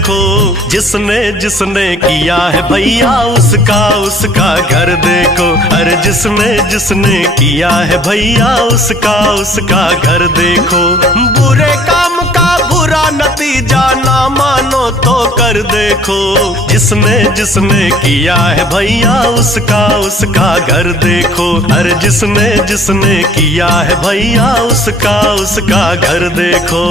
देखो, जिसने जिसने किया है भैया उसका उसका घर देखो। अरे जिसने जिसने किया है भैया उसका उसका घर देखो। बुरे काम का बुरा नतीजा ना मानो तो कर देखो, जिसने जिसने किया है भैया उसका उसका घर देखो। अरे जिसने जिसने किया है भैया उसका उसका घर देखो।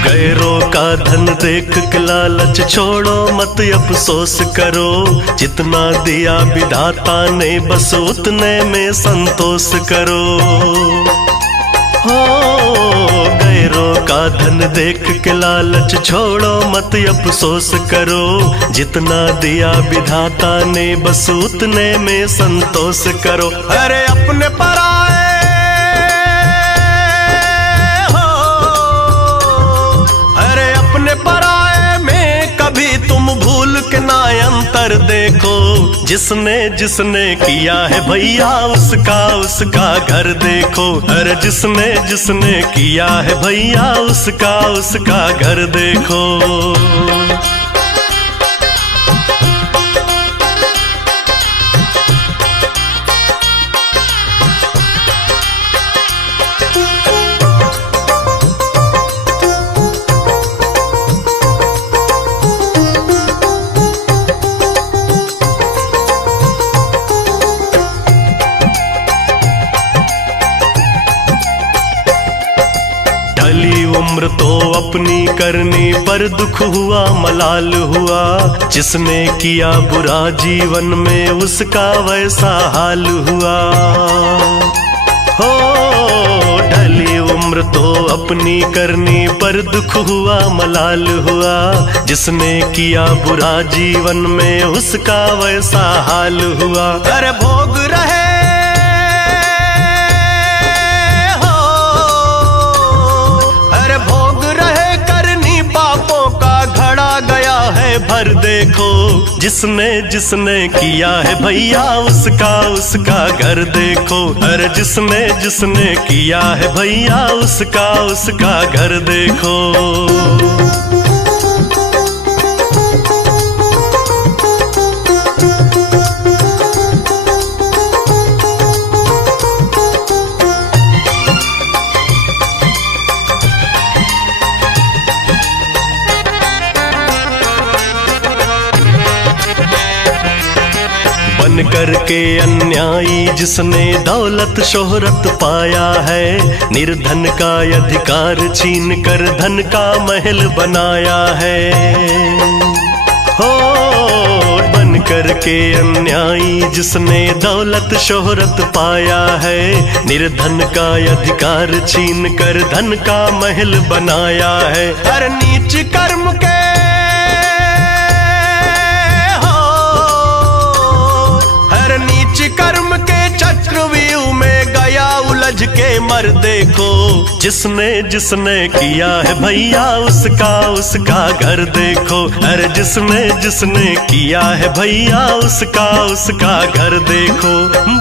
गैरों का धन देख के लालच छोड़ो मत अफसोस करो, जितना दिया विधाता ने बस उतने में संतोष करो। हो गैरों का धन देख के लालच छोड़ो मत अफसोस करो, जितना दिया विधाता ने बस उतने में संतोष करो। अरे अपने पराए पराए में कभी तुम भूल के ना अंतर देखो, जिसने जिसने किया है भैया उसका उसका घर देखो। अरे जिसने जिसने किया है भैया उसका उसका घर देखो। उम्र तो अपनी करनी पर दुख हुआ मलाल हुआ, जिसने किया बुरा जीवन में उसका वैसा हाल हुआ। हो ढली उम्र तो अपनी करनी पर दुख हुआ मलाल हुआ, जिसने किया बुरा जीवन में उसका वैसा हाल हुआ। अरे भोग रहे भर देखो, जिसने जिसने किया है भैया उसका उसका घर देखो। अरे जिसने जिसने किया है भैया उसका उसका घर देखो। करके अन्यायी जिसने दौलत शोहरत पाया है, निर्धन का अधिकार छीन कर धन का महल बनाया है। हो बन करके अन्यायी जिसने दौलत शोहरत पाया है, निर्धन का अधिकार छीन कर धन का महल बनाया है। हर नीच कर्म के कर्म के चक्रव्यूह में गया उलझ के मर देखो, जिसने जिसने किया है भैया उसका उसका घर देखो। अरे जिसने जिसने किया है भैया उसका उसका घर देखो।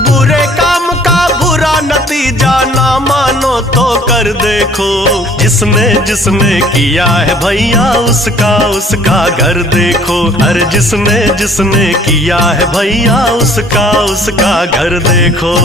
बुरे काम का बुरा नतीजा ना मानो तो कर देखो, जिसने जिसने किया है भैया उसका उसका घर देखो। अरे जिसने जिसने किया है भैया उसका उसका घर देखो।